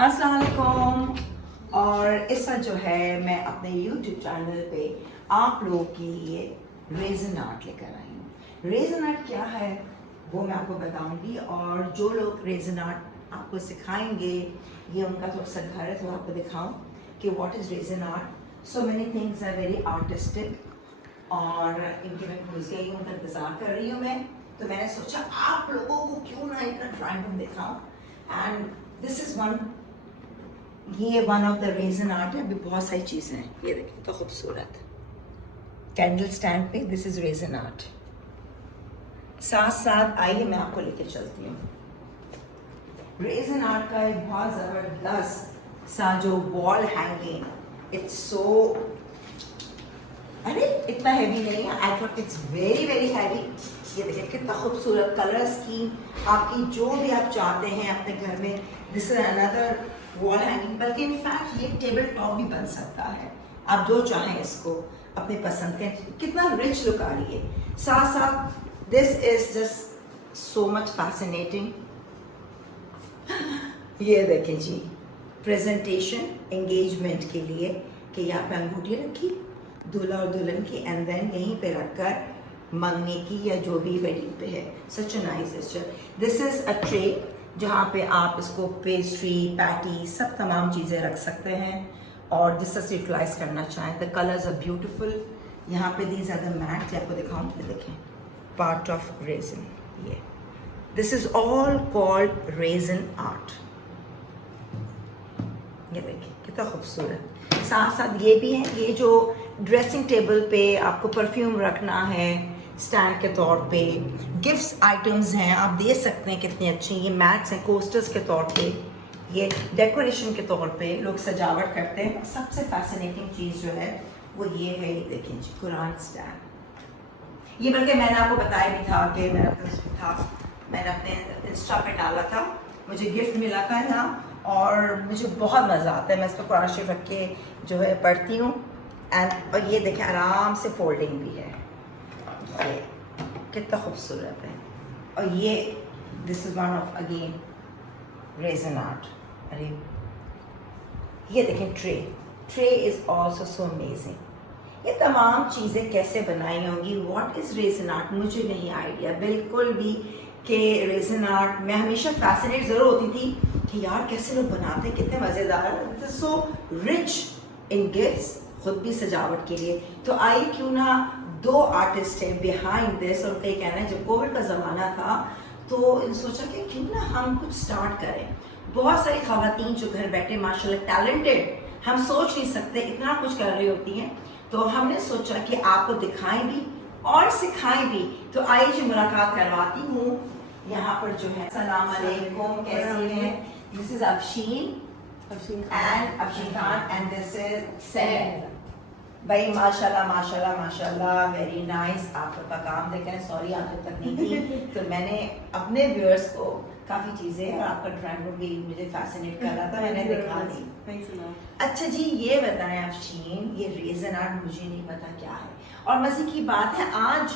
अस्सलाम वालेकुम। और इस वक्त जो है मैं अपने YouTube चैनल पे आप लोगों के लिए रेजन आर्ट लेकर आई हूँ। रेजन आर्ट क्या है वो मैं आपको बताऊंगी, और जो लोग रेजन आर्ट आपको सिखाएंगे ये उनका थोड़ा सा घर है, तो आपको दिखाऊं कि what is resin art. So many things are very artistic, और इनके मैं खुश गई हूँ, उनका इंतज़ार कर रही हूँ मैं। तो मैंने सोचा आप लोगों को क्यों ना इनका ड्राइंग रूम दिखाऊं। एंड दिस इज़ ये one of the resin art है। अभी बहुत सारी चीज़ें हैं, ये देखिए तो खूबसूरत कैंडल स्टैंड पे दिस इज रेजन आर्ट। साथ साथ आइए मैं आपको लेके चलती हूँ। रेजन आर्ट का एक बहुत ज़बरदस्त सा जो वॉल हैंगिंग, इट्स सो, अरे इतना हैवी नहीं है, I thought it's very very heavy. ये देखिए कितना खूबसूरत कलर स्कीम, आपकी जो भी आप चाहते हैं अपने घर में। This is another wall hanging, बल्कि इनफैक्ट ये टेबल टॉप भी बन सकता है, आप जो चाहें इसको अपने पसंद के। कितना रिच लुक आ रही है। साथ साथ this is just so much fascinating. ये देखें जी, प्रेजेंटेशन एंगेजमेंट के लिए कि यहाँ पे अंगूठी रखी दूल्हा और दुल्हन की, एंड देन यहीं पे रखकर मंगने की या जो भी वेडिंग पे है। Such a nice gesture. This is a tray जहाँ पे आप इसको पेस्ट्री, पैटी, सब तमाम चीज़ें रख सकते हैं, और जिस तरह से यूटिलाइज करना चाहें। The colours are beautiful. यहाँ पे दीज आर द मैट, आपको दिखाऊँ, ये देखें पार्ट ऑफ रेजन। ये this is all called resin art. ये देखिए कितना खूबसूरत। साथ साथ ये भी है, ये जो ड्रेसिंग टेबल पे आपको परफ्यूम रखना है स्टैंड के तौर पे, गिफ्ट्स आइटम्स हैं, आप दे सकते हैं कितनी अच्छी। ये मैट्स हैं कोस्टर्स के तौर पे, ये डेकोरेशन के तौर पे लोग सजावट करते हैं। सबसे फैसिनेटिंग चीज़ जो है वो ये है, ये देखें जी, कुरान स्टैंड। ये बल्कि मैंने आपको बताया भी था कि मैंने अपने इंस्टा पे डाला था, मुझे गिफ्ट मिला था यहाँ, और मुझे बहुत मज़ा आता है। मैं इस पर कुरान शरीफ रख के जो है पढ़ती हूँ। एंड और ये देखें आराम से फोल्डिंग भी है, ये कितना खूबसूरत है। और ये this is one of again resin art. अरे ये देखें tray is also so amazing. ये तमाम चीज़ें कैसे बनाई होंगी, व्हाट इज़ रेजन आर्ट, मुझे नहीं आइडिया बिल्कुल भी कि रेजन आर्ट। मैं हमेशा फैसिनेट ज़रूर होती थी कि यार कैसे लोग बनाते हैं, कितने मज़ेदार, सो रिच इन गिफ्ट्स, खुद भी सजावट के लिए। तो आई क्यों ना, दो आर्टिस्ट हैं बिहाइंड दिस, और कई कहना है जब कोविड का ज़माना था तो सोचा कि क्यों ना हम कुछ स्टार्ट करें। बहुत सारी ख़वातीन जो घर बैठे माशाल्लाह टैलेंटेड, हम सोच नहीं सकते इतना कुछ कर रही होती हैं, तो हमने सोचा कि आपको दिखाएं भी और सिखाएं भी। तो आइए जी मुलाकात करवाती हूँ यहाँ पर जो है। अस्सलाम वालेकुम, कैसी हैं? This is Afsheen Khan and this is सैर। भाई माशाल्लाह माशाल्लाह माशाल्लाह, वेरी नाइस। आप लोग का काम देखें, सॉरी आप जब तक नहीं थी तो मैंने अपने व्यूअर्स को काफ़ी चीज़ें, और आपका ड्राइंग रूम भी मुझे फैसिनेट कर रहा था, मैंने दिखा दी। अच्छा जी, ये बताएं अफशीन, ये रेजन आर्ट मुझे नहीं पता क्या है, और मज़े की बात है आज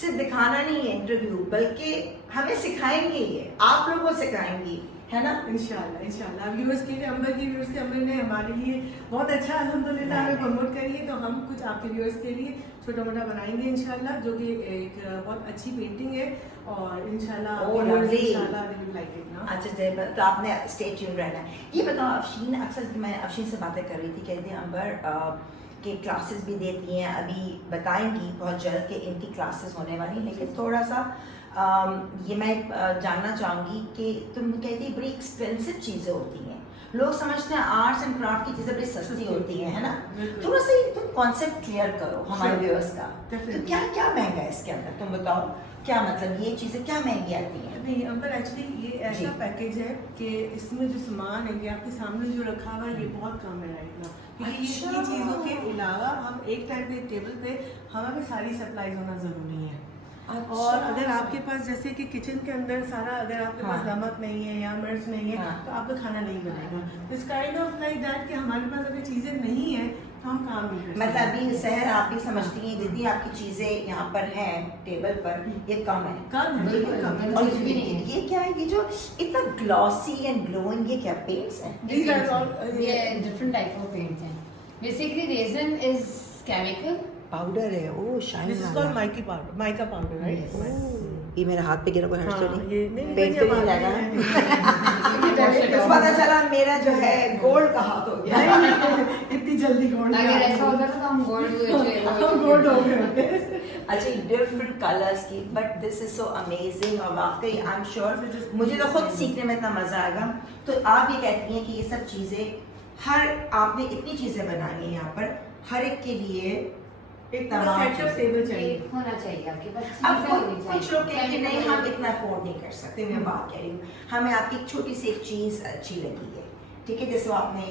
सिर्फ दिखाना नहीं है इंटरव्यू, बल्कि हमें सिखाएंगे, ये आप लोगों को सिखाएंगी, है ना? इंशाल्लाह इंशाल्लाह। व्यूअर्स के लिए, अंबर की व्यूअर्स के, अंबर ने हमारे लिए बहुत अच्छा अल्हम्दुलिल्लाह हमें प्रमोट करिए, तो हम कुछ आपके व्यूअर्स के लिए छोटा मोटा बनाएंगे इंशाल्लाह, जो कि एक बहुत अच्छी पेंटिंग है, और इंशाल्लाह अच्छा तो आपने स्टे ट्यून रहना है। ये बताओ अफशीन, अक्सर मैं अफशीन से बातें कर रही थी, कहती हैं अंबर के क्लासेस भी देती हैं, अभी बताएंगी बहुत जल्द कि इनकी क्लासेस होने वाली, लेकिन थोड़ा सा ये मैं जानना चाहूँगी कि तुम कहती बड़ी एक्सपेंसिव चीज़ें होती हैं, लोग समझते हैं आर्ट्स एंड क्राफ्ट की चीज़ें बड़ी सस्ती होती हैं, है ना? थोड़ा सा तुम कॉन्सेप्ट क्लियर करो हमारे व्यूअर्स का। तो क्या क्या महंगा है इसके अंदर, तुम बताओ क्या मतलब ये चीज़ें क्या महंगी आती हैं? नहीं अंबर, एक्चुअली ये ऐसा पैकेज है कि इसमें जो सामान है ये आपके सामने जो रखा हुआ है ये बहुत कम है राइट ना, क्योंकि ये चीज़ों के अलावा हम एक टाइम पे टेबल पे हमें सारी सप्लाईज होना ज़रूरी है। अच्छा। और अगर आपके पास जैसे कि किचन के अंदर सारा अगर आपके पास हाँ। नमक नहीं है या मिर्च नहीं है हाँ। तो आपका खाना नहीं बनेगा। It's kind of like that कि हमारे पास अगर चीज़ें नहीं है तो हम काम नहीं कर मतलब सकते। अभी सहर आप भी समझती हैं जितनी आपकी चीजें यहाँ पर हैं टेबल पर ये कम है। कम है, बिल्कुल कम है। और कुछ भी नहीं है। ये क्या है, ये जो इतना ग्लॉसी एंड ग्लोइंग, ये क्या पेंट्स हैं? These are all, ये different type of paints हैं। Basically resin is chemical। Powder है, ओ shine This is called mica powder, right? ये मेरे हाथ पे गिरा, कोई हर्ष तो हाँ, नहीं? ये नहीं पेंट तो नहीं लगा? लगा। पता चला मेरा जो है गोल्ड का हाथ हो गया। इतनी जल्दी गोल्ड अगर ऐसा होता तो हम गोल्ड हम गोल्ड हो गए होते। अच्छा, डिफरेंट कलर्स की, but this is so amazing. और वाकई आई एम श्योर मुझे तो खुद सीखने में इतना मजा आएगा। तो आप ये कहती हैं कि ये सब चीजें आपने इतनी चीजें बनाई हैं यहाँ पर, हर एक के लिए एक तमाम सेटअप टेबल चाहिए। होना चाहिए आपके पास। अब चीज़ें होनी कुछ चाहिए। लोग कहते हैं नहीं हम इतना अफोर्ड नहीं कर सकते, मैं बात कह रही हूँ, हमें आपकी एक छोटी सी एक चीज अच्छी लगी है, ठीक है, जैसे वो आपने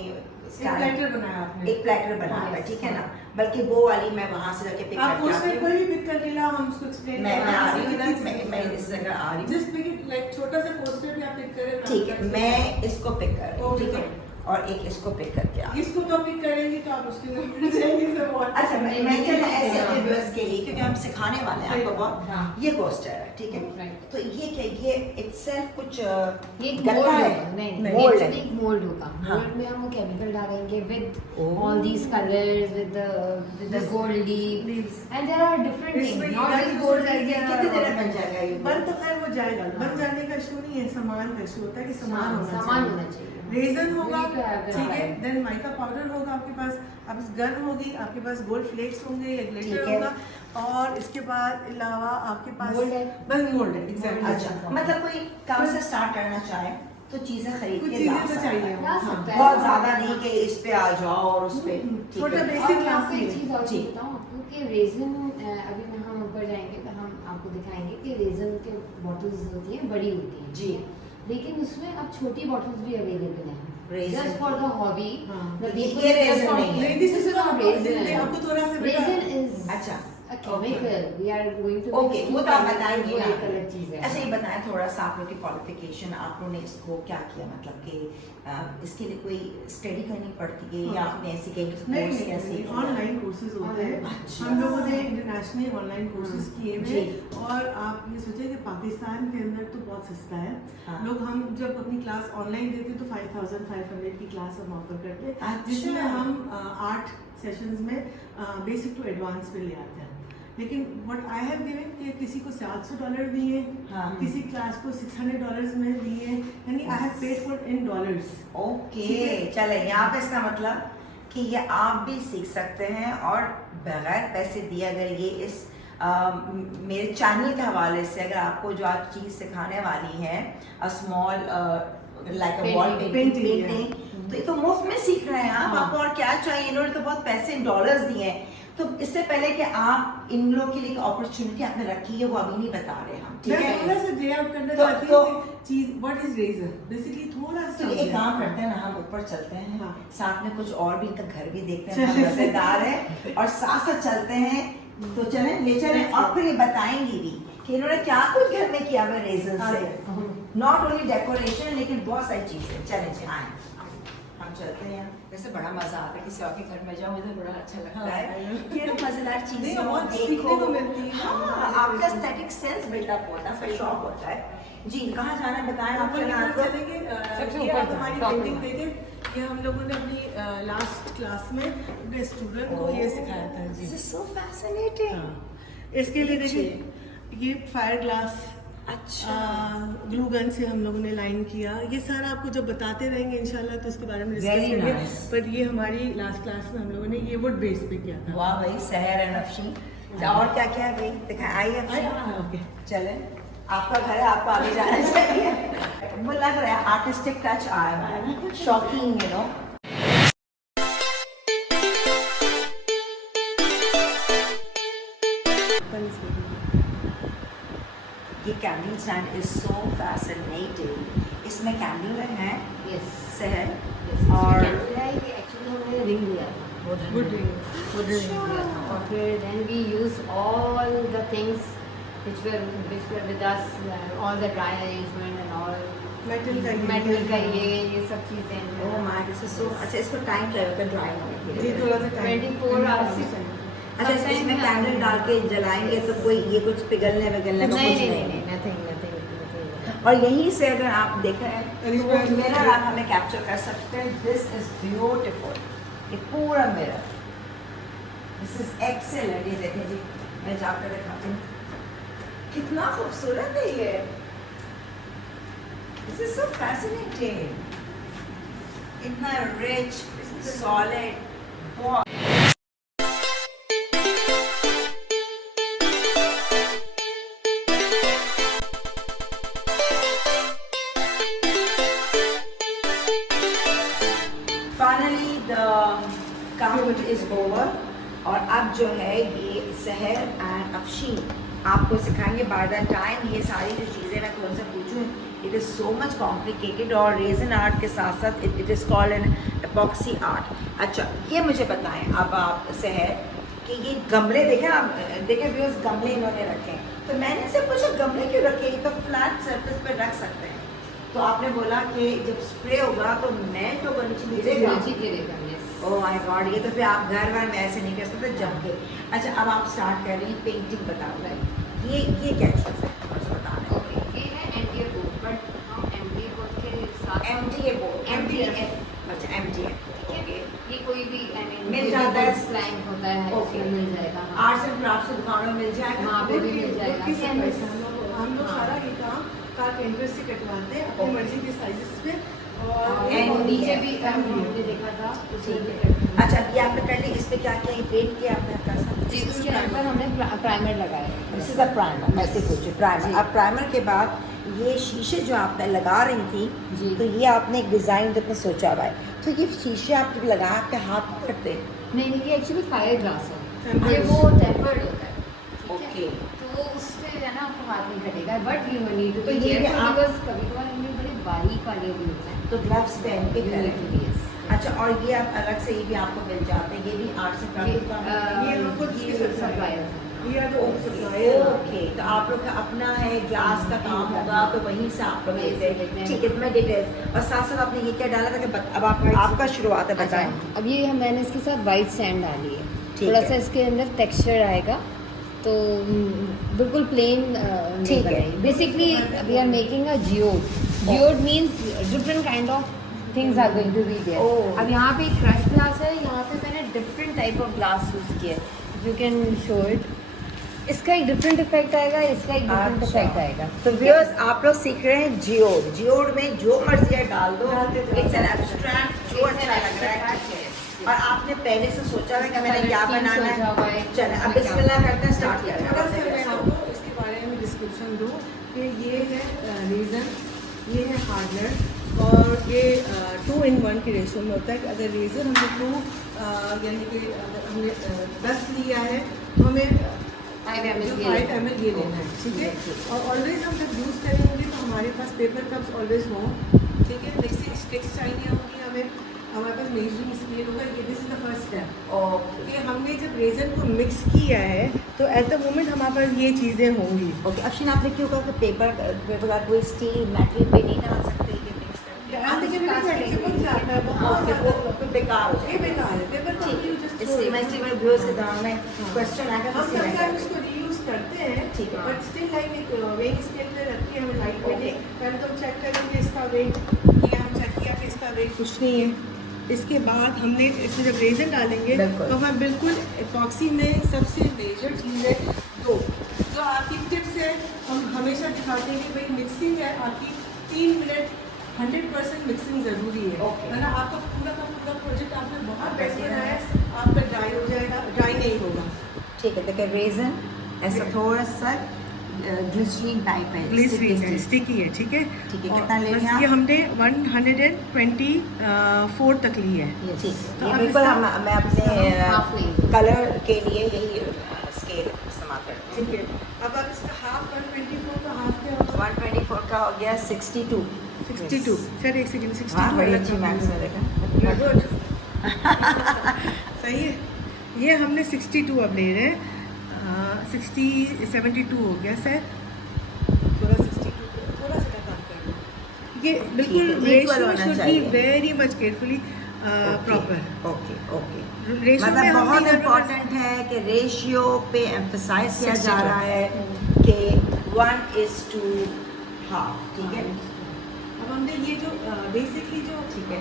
प्लेटर बनाया आपने। एक प्लेटर बनाया है, ठीक है ना, बल्कि वो वाली मैं वहां से जाके पिक आप करके उसमें आती कोई हूँ। भी पिक कर लेना, हम उसको एक्सप्लेन मैं आ रही हूँ ना, मैं इस जगह आ रही हूँ, जस्ट पिक इट, लाइक छोटा सा पोस्टर भी आप पिक करें। ठीक है, मैं इसको पिक कर रही हूँ, ठीक है, Okay. और एक इसको पिक करके आ रही हूँ। इसको तो पिक करेंगे तो आप उसके ऊपर जाएंगे सब और अच्छा, मैं क्या है ऐसे अपने व्यूअर्स के लिए, क्योंकि हम सिखाने वाले हैं सही आपको बात, बहुत, हाँ। ये कोस्टर है, ठीक है, Right. तो ये क्या, ये इटसेल्फ कुछ ये एक गत्ता मोल्ड है? होगा। नहीं नहीं, मोल्ड actually एक मोल्ड होगा। हाँ। मोल्ड में हम वो केमिकल डालेंगे with Oh. All these colours with the gold leaf Leaves. And there are different इसमें थिंग्स, ये नॉट guys जस्ट गोल्ड बोलते हैं करके कितनी देर में बन जाएगा ये? बन तो खैर वो जाएगा, बन जाने का इशू नहीं है, सामान का इशू होता है कि सामान सामान होना होना चाहिए। चाहिए। रेजन होगा, We need to have the ठीक है, right. देन माइका पाउडर होगा आपके पास, आप गन होगी, आपके पास गोल्ड फ्लेक्स होंगे या ठीक ग्लिटर है। होगा, और इसके बाद अलावा आपके पास Mold है। बस मोल्ड है, एग्जैक्टली। अच्छा, मतलब कोई काम से स्टार्ट करना चाहे तो चीजें खरीद कुछ के चीजें ला तो सकता चाहिए। है। ला हाँ। सकता है। बहुत ज्यादा नहीं कि इस पे आ जाओ और उस पे, ठीक छोटा है। basic और मैं आपको class एक है। चीज और जी। बताऊं आपको कि रेजिन, अभी मैं हम ऊपर जाएंगे तो हम आपको दिखाएंगे कि रेजिन के बॉटल्स होती हैं, बड़ी होती हैं जी। लेकिन उसमें अब छोटी बॉटल्स भी अवेलेबल हैं Resin just for the hobby. हाँ। ये resin नहीं है। This is not resin. आपको थोड़ा सा बेटा- रेजिन इज अच्छा, a chemical we are going to okay, वो तो आप बताएंगे वो ना। एक अलग चीज है। अच्छा, ये बताएं थोड़ा सा आप लोग की क्वालिफिकेशन, आप लोगों ने इसको क्या किया, मतलब कि इसके लिए कोई स्टडी करनी पड़ती है या हाँ। आपने ऐसी कहीं नहीं कोर्स कैसे नहीं, किया? ऑनलाइन कोर्सेज होते हैं। अच्छा। हम लोगों ने इंटरनेशनल ऑनलाइन कोर्सेज किए हुए जी। हैं, और आप ये सोचिए कि पाकिस्तान के अंदर तो बहुत सस्ता है। हाँ। लोग, हम जब अपनी क्लास ऑनलाइन देते तो 5500 की क्लास हम ऑफर करते हैं, अच्छा। जिसमें हम 8 सेशंस में बेसिक टू एडवांस पे ले आते हैं। लेकिन व्हाट आई हैव गिवन कि किसी को $700 दिए, हाँ। किसी क्लास को $600 में दिए, यानी I have paid for in dollars. Okay, ठीक है। चले यहाँ पे इसका मतलब कि ये आप भी सीख सकते हैं और बगैर पैसे दिए, अगर ये इस मेरे चैनल के हवाले से अगर आपको जो आज चीज़ सिखाने वाली है, a small like a wall Painting, painting, तो ये तो मुफ्त में सीख रहे हैं आप, हाँ। आपको और क्या चाहिए, इन्होंने तो बहुत पैसे डॉलर्स दिए हैं। तो इससे पहले कि आप इन लोगों के लिए अपॉर्चुनिटी आपने रखी है, वो अभी नहीं बता रहे हम, ठीक मैं थोड़ा है। सा डे आउट करना तो- चाहती तो- हूँ कि चीज व्हाट इज रेजर, बेसिकली थोड़ा सा तो एक काम करते हैं ना, हम ऊपर चलते हैं, हाँ। साथ में कुछ और भी इनका घर भी देखते हैं, बहुत मजेदार है, और साथ साथ चलते हैं, तो चलें, ले चलें, और फिर ये बताएंगी भी कि इन्होंने क्या कुछ घर में किया हुआ रेजन से, नॉट ओनली डेकोरेशन लेकिन बहुत सारी चीजें। चलें जी, आए हम चलते हैं। वैसे बड़ा मजा आता है किसी और के घर में जाओ, मुझे बड़ा अच्छा लगता है, हाँ, ये ना मजेदार नहीं, चीजें बहुत देखो, सीखने को मिलती है। हाँ, आपका एस्थेटिक सेंस बिल्डअप होता है, फिर शौक होता है। जी, कहाँ जाना है बताएं आप, ऊपर की तरफ आपको चलेंगे, सबसे ये ऊपर आप जाओ, हमारी top पेंटिंग में। देखें, ये हम लोगों ने अपनी लास्ट क्लास में अपने स्टूडेंट को ये सिखाया था जी। This is so fascinating. हाँ। इसके लिए देखिए, ये फायर ग्लास अच्छा, ग्लू गन से हम लोगों ने लाइन किया, ये सारा आपको जब बताते रहेंगे इंशाल्लाह तो इसके बारे में डिस्कस Very करेंगे। nice. पर ये हमारी लास्ट क्लास में हम लोगों ने ये वुड बेस पे किया था। वाह भाई, सहर है नफशी। और क्या क्या है भाई, दिखाएं, आइए अफशी। ओके, चलें, आपका घर है, आपको आगे जाना चाहिए। मुझे लग रहा है आर्टिस्टिक टच आया है, शॉकिंग, यू नो। ये candle stand is so fascinating, इसमें कैंडल हैं यस सहर, और और एक्चुअली हमने रिंग लिया था वुड वुडन रिंग लिया था, और फिर then we use all the things which were with us, all the dry arrangement and all. Metal का मेटल का ये सब चीजें जो oh my this is so अच्छा, इसको टाइम लगेगा ड्राई होने के जी लिए। थोड़ा सा 24 hours। अच्छा, इसमें कैंडल डाल के जलाएंगे तो कोई ये कुछ पिघलने विगलने का कुछ नहीं। nothing। और यहीं से अगर आप देखें Express तो मिरर आप हमें कैप्चर कर सकते हैं। दिस इज ब्यूटीफुल, ये पूरा मिरर, दिस इज एक्सेलेंट। ये देखें जी, मैं जाकर दिखाती हूँ, कितना खूबसूरत है ये। दिस इज सो फैसिनेटिंग, इतना रिच सॉलिड, बहुत finally the count is over. और अब जो है ये सहर एंड अफशीन आपको सिखाएंगे। बाय द टाइम ये सारी जो चीज़ें मैं कौन सा पूछूँ, it is so much complicated. और रेजन आर्ट के साथ साथ it is called an epoxy art. अच्छा, ये मुझे बताएं अब आप सहर कि ये गमले देखें, आप देखें व्यूअर्स, गमले इन्होंने रखे। तो मैंने इनसे पूछा गमले क्यों रखे, ये तो फ्लैट सरफेस पे रख सकते हैं। तो आपने बोला कि जब स्प्रे होगा तो मेल्ट होगा, नीचे गिरेगा। ओह माय गॉड, ये तो फिर आप घर में ऐसे नहीं कर सकते जम के। अच्छा, अब आप स्टार्ट कर रही हैं पेंटिंग, बताओ ये क्या चीज़ है, बस बता रहे हैं। ओके, ये है एमडीए बोर्ड, बट हम एमडीए बोर्ड के साथ एमडीए बोर्ड, MDF। अच्छा MDF, ओके। ये कोई भी मिल जाता है, क्लाइंट होता है, ओके, उसमें मिल जाएगा। आर्ट्स एंड क्राफ्ट की दुकानों में मिल जाएगा। वहाँ पे भी मिल जाएगा। हम लोग सारा ये काम कारपेंटर से कटवाते हैं अपनी मर्जी के साइजेस पे। और And नीचे भी MDF हमने देखा था उसी ठीक पे है। अच्छा, ये आपने कर ली, इस पे क्या किया, ये पेंट किया आपने कैसा? जी, उसके ऊपर हमने प्राइमर लगाया। दिस इज अ प्राइमर, मैं सिर्फ पूछूँ प्राइमर। अब प्राइमर के बाद ये शीशे जो आपने लगा रही थी, जी। तो ये आपने एक डिज़ाइन जब सोचा हुआ है, तो ये शीशे आप जब लगा आपके हाथ में करते हैं? नहीं, ये एक्चुअली फायर ग्लास है। Tempered। ये वो टेम्पर्ड होता है, ठीक ओके। है? तो वो उससे है ना आपको हाथ नहीं कटेगा, बट यू नीड टू तो बी ये भी केयरफुल आप- बिकॉज़ कभी-कभार इनमें बड़े बारीक वाले भी होते हैं। तो ग्लव्स पहन के You need to करें। be, yes। अच्छा, और ये आप अलग से ये भी आपको मिल जाते हैं, ये भी आर्ट से ये क्राफ्ट का? ये हमको ये इसके सप्लायर supplier है। We are the supplier। Okay, तो आप लोग का अपना है, ग्लास का काम होगा, तो वहीं से आप लोग वहीं लेते से हैं। लेते हैं। ठीक है, तो मैं डिटेल्स। और साथ साथ आपने ये क्या डाला था कि अब आपका शुरुआत है, बताएं। अच्छा, अब ये मैंने इसके साथ वाइट सैंड डाली है। ठीक थोड़ा है। सा इसके अंदर टेक्सचर आएगा, तो बिल्कुल प्लेन ठीक है। Basically we are making a geode means different kind of things are going to be Oh. There. अब यहाँ पे क्रश ग्लास है, यहाँ पे मैंने different type of glass use किया है। You can show it. इसका एक डिफरेंट इफेक्ट आएगा, इसका एक डिफरेंट अच्छा। इफेक्ट आएगा। तो व्यूअर्स, आप लोग सीख रहे हैं जियोड। जियोड में जो मर्जी है डाल दो, डालते जाओ। इट्स एन एब्स्ट्रैक्ट, जो अच्छा लग रहा है, ठीक है। और आपने पहले से सोचा है कि मैंने क्या बनाना है। चलें, अब बिस्मिल्लाह करते हैं, स्टार्ट थोड़ा सा मैं करें। आपको इसके बारे में डिस्क्रिप्शन दूँ कि ये है रीज़न, ये है हार्डनर, और ये 2 in 1 की रेशो में होता है कि अगर रेजर हमने 2 यानी कि अगर हमने 10 लिया है तो हमें 5 ml जो ये 5 ml ये लेना है, ठीक है। और ऑलवेज हम जब यूज़ करेंगे तो हमारे पास पेपर कप्स ऑलवेज हों, ठीक है। मिक्सिंग स्टिक्स चाहिए होंगी हमें, हमारे पास मेजरिंग स्केल होगा। ये this is the first step. Okay कि हमने जब रेजन को मिक्स किया है तो एट द मोमेंट हमारे पास ये चीज़ें होंगी। ओके। अफशीन, आपने क्यों कहा कि पेपर का कोई स्टील मेटल पे नहीं डाल सकते ये मिक्स करके? आप देखिए ना, चिपक जाता है बहुत ओके, ज़्यादा। वो फिर बेकार हो ये जाएगा। बेकार है पेपर को ठीक है, you just throw इसलिए it। मैं इसलिए मेरे व्यूअर्स के दिमाग में क्वेश्चन आएगा, हम इसलिए मैं समटाइम कर रही इसको रीयूज करते हैं, ठीक है। बट स्टिल लाइक एक वेइंग स्केल पे रखती है हमें लाइट Okay। वेट। पहले तो हम चेक करेंगे इसका वेट, ये हम चेक किया कि इसका वेट कुछ नहीं है। इसके बाद हमने इसमें जब रेजन डालेंगे बिल्कुल। तो हमें बिल्कुल एपॉक्सी में सबसे मेजर चीज़ है 2, जो आपकी टिप्स है। हम हमेशा दिखाते हैं कि भाई मिक्सिंग है आपकी 3 मिनट 100% मिक्सिंग ज़रूरी है, Okay। वरना आपका पूरा का पूरा प्रोजेक्ट आपने बहुत बेस्ट Okay। बनाया है, आपका ड्राई हो जाएगा, ड्राई नहीं होगा। हूँ। ठीक है, देखिए रेजन ऐसा थोड़ा सा ग्लिसरीन टाइप है, ग्लिसरीन है, sticky। स्टिकी है, ठीक है। ठीक है, और कितना ले बस रहे हैं ये आप? हमने 124 तक ली है। ठीक तो है, ये अब बिल्कुल इसका- मैं अपने half लेंगे। कलर के लिए यही स्केल इस्तेमाल करती हूँ। ठीक है, अब आप इसका हाफ 124 का हाफ क्या होगा? 124 का हो गया 62। 62। सर एक सेकंड, 62 हाँ, बड़ी अलग अच्छी था। मैथ्स में देखा। You're good। सही है, ये हमने 62 अब ले रहे हैं। 72 हो गया सर, थोड़ा 62 थोड़ा सा काम कर लो। ये बिल्कुल ठीक है, equal रेशियो होना शुड बी चाहिए। Very much carefully proper. Okay okay, ratio में मतलब हम बहुत नहीं इम्पोर्टेंट है कि रेशियो पे एम्फसाइज किया जा 62 रहा है कि 1:2, ठीक है। अब हमने ये जो बेसिकली जो ठीक है।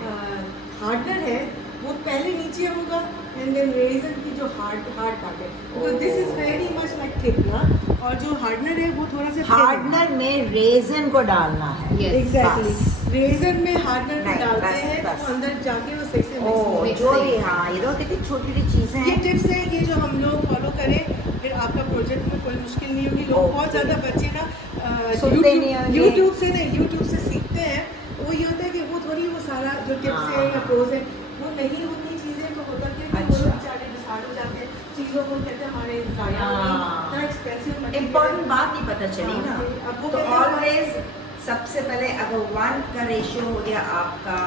हार्डनर है वो पहले नीचे होगा एंड देन रेजन की जो हार्ड पार्ट है, तो this is very much like thick ना, और जो हार्डनर है वो थोड़ा सा हार्डनर में रेजन को डालना है। Yes. एग्जैक्टली बस। रेजन में हार्डनर को नहीं, डालते बस, हैं बस। तो अंदर जाके वो सही से ओ mix जो होगा। भी, हाँ ये तो देखिए छोटी छोटी चीजें ये हैं। टिप्स हैं, ये जो हम लोग फॉलो करें फिर आपका प्रोजेक्ट में कोई मुश्किल नहीं होगी। लोग Okay. बहुत ज़्यादा बच्चे ना सुनते नहीं होंगे। यूट्यूब से सीखते हैं, वो ये होता है कि वो थोड़ी वो सारा जो टिप्स है या हाँ। प्रोज है वो नहीं होती चीज़ें, तो होता क्या है कि वो अच्छा। लोग बेचारे डिसाइड हो जाते हैं चीज़ों को, कहते हैं हमारे ज़ाया हो गई, हाँ। इतना एक्सपेंसिव इम्पोर्टेंट बात नहीं पता चली ना। हाँ, अब वो तो कहते हैं ऑलवेज सबसे पहले अगर 1 का रेशियो हो गया आपका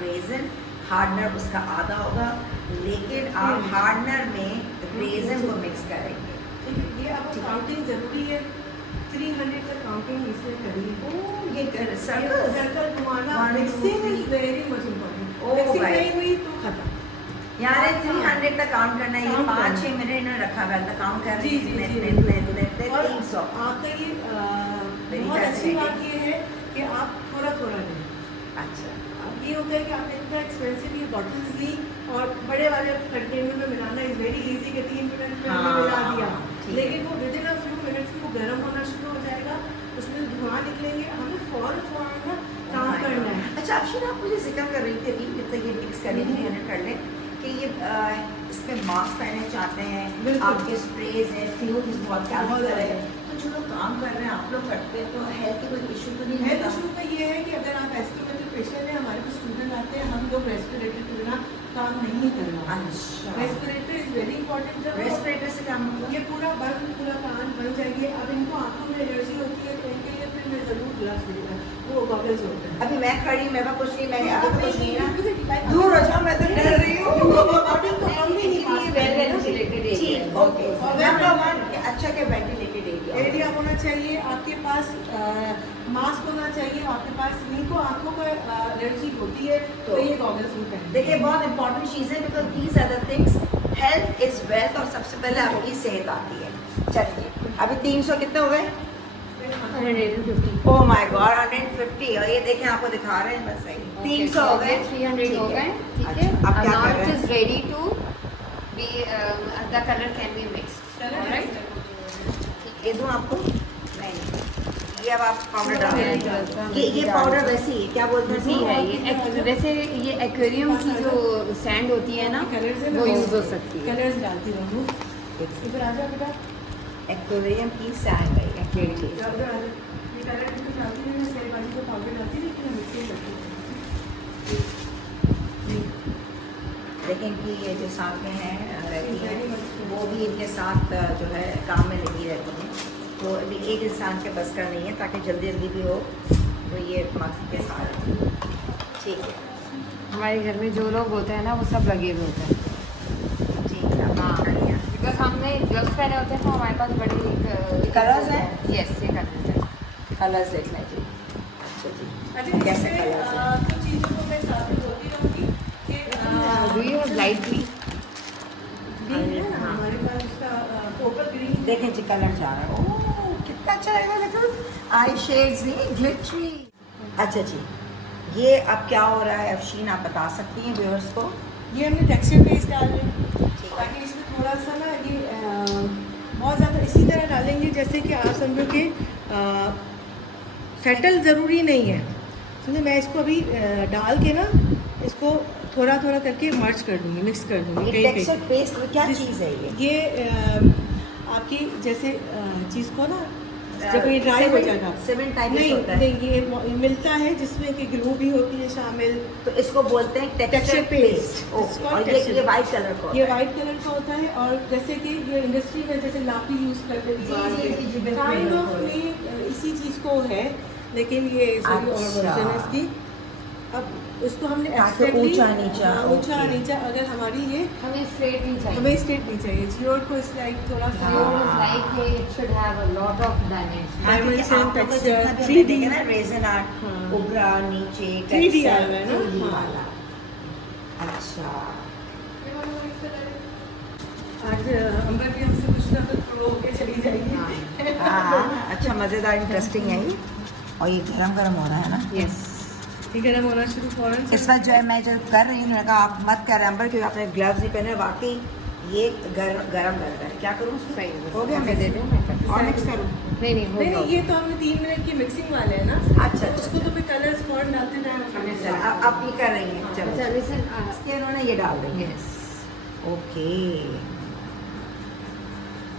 रेजन, हार्डनर उसका आधा होगा, लेकिन आप हार्डनर में रेजन को मिक्स करेंगे। ठीक है, ये अब काउंटिंग जरूरी है, 300 का काउंटिंग इसमें करिए। ओ ये सर्कल सर्कल घुमाना, 1, 2, mixing is 3 very much important. ओ मिक्सिंग भाई। नहीं हुई तो खत्म। यार 300 तक काउंट करना है, ये Count 5-6 करना। मिनट इन्होंने रखा हुआ था काउंट कर जी, जी, जी। रहे और 300। आपका ये Very बहुत अच्छी fascinating. बात ये है कि आप थोड़ा थोड़ा लें। अच्छा, अब ये होता है कि आपने इतना एक्सपेंसिव ये बॉटल्स ली और बड़े वाले कंटेनर में मिलाना इज वेरी इजी कि 3 मिनट में हमने हाँ, मिला दिया, ठीक है। लेकिन वो with in a few minutes में वो गर्म होना शुरू हो जाएगा, उसमें धुआं निकलेंगे, हमें फौरन ना काम करना है। अच्छा अफशीन, आप मुझे जिक्र कर रही थी अभी जब तक ये मिक्स कर रही थी कर ले कि ये इसमें मास्क पहनना चाहते हैं, बिल्कुल। आपके स्प्रेज है, फ्लूइड्स बहुत बहुत है, ज़्यादा। तो जो लोग काम कर रहे हैं आप लोग करते हैं तो हेल्थ की कोई इशू तो नहीं हेल्थ होता? इशू का ये है कि अगर आप एस्टिमेटेड पेशेंट हैं, हमारे पास स्टूडेंट आते हैं, हम लोग रेस्पिरेटर के बिना काम नहीं करना। अच्छा, रेस्पिरेटर इज वेरी इंपॉर्टेंट। जब रेस्पिरेटर से क्या मतलब? ये पूरा कान बन जाएगी, अब इनको आंखों में एलर्जी होती है तो इनके लिए फिर मैं जरूर ग्लव्स दूंगा, वो गॉगल्स होते हैं। अभी मैं खड़ी, मैं कुछ नहीं, मैं आप कुछ नहीं ना, नहीं दूर हो जाओ, मैं तो डर रही हूँ। बॉडी को हम भी नहीं पास वेल करेंगे। वेंटिलेटेड एरिया ठीक, ओके। और नंबर 1 अच्छा के वेंटिलेटेड एरिया होना चाहिए, आपके पास मास्क होना चाहिए, आपके पास इनको आंखों का एलर्जी होती है तो ये गॉगल्स भी पहने। देखिए बहुत इंपॉर्टेंट चीज़ है, because these are the things, health is wealth, और सबसे पहले आपकी सेहत आती है। चलिए अभी 300 कितने हो गए? 150। ओह माय गॉड 150, और ये देखें आपको दिखा रहे हैं बस सही 300 हो गए, 300 हो गए, ठीक अच्छा, है। अब क्या Now कर रहे it हैं? is ready to be the color can be mixed. Alright? ये दूं आपको? नहीं, ये अब आप पाउडर डाल रहे हैं। ये ये पाउडर वैसी है, क्या बोलते हैं जी इसको? है ये वैसे ये एक्वेरियम की जो सैंड होती है ना कलर्स है वो यूज हो सकती है। कलर्स डालती रहूँ। इधर आ जाओ बेटा, एक्वेरियम की सैंड है, एक्वेरियम की। इधर आ जाओ। ये कलर भी डालती है, मैं सेब भाजी को पाउडर डालती है, लेकिन मैं मिक्सिंग करती हूँ। लेकिन कि ये जो साथ में हैं रहती हैं वो भी इनके साथ जो है काम में लगी रहती हैं, तो अभी एक इंसान के बस का नहीं है, ताकि जल्दी जल्दी भी हो तो ये मकसद के साथ ठीक है। हमारे घर में जो लोग होते हैं ना वो सब लगे हुए होते हैं। ठीक है, हाँ। कर लिया। बिकॉज हमने ग्लव्स पहने होते हैं तो हमारे पास बड़ी Colours हैं? यस, ये कलर्स हैं। कलर्स देख लें जी। अच्छा जी, अच्छा, कैसे इसमें, colours हैं? कुछ चीज़ों को मैं साथ में बोलती रहूँगी कि do you have light green? Green है ना, हमारे पास उसका पर्पल ग्रीन। देखें जी कलर जा रहा है, ओह कितना अच्छा है, देखो आई शेड्स नहीं ग्लिटरी। अच्छा जी, ये अब क्या हो रहा है अफशीन, आप बता सकती हैं व्यूअर्स को? ये हमने टेक्सचर पेस्ट डाल रहे हैं, ठीक है। ताकि इसमें थोड़ा सा ना ये बहुत ज़्यादा इसी तरह डालेंगे जैसे कि आप समझो कि सेटल ज़रूरी नहीं है। समझे, मैं इसको अभी डाल के ना इसको थोड़ा थोड़ा करके मर्ज कर दूँगी, मिक्स कर दूँगी ये कहीं टेक्सचर पेस्ट क्या चीज़ है ये? ये आपकी जैसे चीज़ को ना जब ये ड्राई हो जाएगा, सीमेंट टाइप नहीं होता है, नहीं ये मिलता है जिसमें कि ग्लू भी होती है शामिल। तो इसको बोलते हैं texture Texture paste. paste। It's called और texture ये वाइट कलर को ये वाइट कलर का होता है, और जैसे कि ये इंडस्ट्री में जैसे लापी यूज करते जी, बिल्कुल, काइंड ऑफ बिल्कुल। इसी चीज को है, लेकिन ये और अच्छा। वर्जन है इसकी। अब उसको हमने ताकि abstractly- ऊंचा नीचा, हाँ, ऊंचा okay. नीचा। अगर हमारी ये हमें स्ट्रेट नहीं चाहिए। हमें स्ट्रेट नहीं चाहिए, जियोड को इस लाइक थोड़ा सा Yours is like it should have a lot of dimension. हाँ, क्योंकि dimension, आप लोगों को texture, जितना भी 3D हमने देखा ना रेजन आर्ट, हाँ। उभरा नीचे 3D texture, आ रहा है ना? 3D हाँ। वाला। अच्छा आज अंबर भी हमसे कुछ ना कुछ प्रो होके चली जाएगी। हाँ, अच्छा मज़ेदार इंटरेस्टिंग है ये। और ये गरम गरम हो रहा है ना? Yes. ये गर्म होना शुरू फौरन से। इस वक्त जो है मैं जब कर रही हूँ, मैंने कहा आप मत करें अंबर, क्योंकि आपने ग्लव्स नहीं पहने। वाकई ये गरम गरम लग रहा है। क्या करूँ? सही है। हो गया? मैं दे दूँ, मैं कर दूँ। और मिक्स करूँ? नहीं नहीं, हो नहीं नहीं, गया। ये तो हमने 3 मिनट की मिक्सिंग वाले हैं ना। अच्छा, तो उसको तो मैं कलर्स फौरन डालते जाए। चलो, आप ये कर रही हैं। चलो, अच्छा, listen, इसके उन्होंने ये डाल रही है। yes. ओके,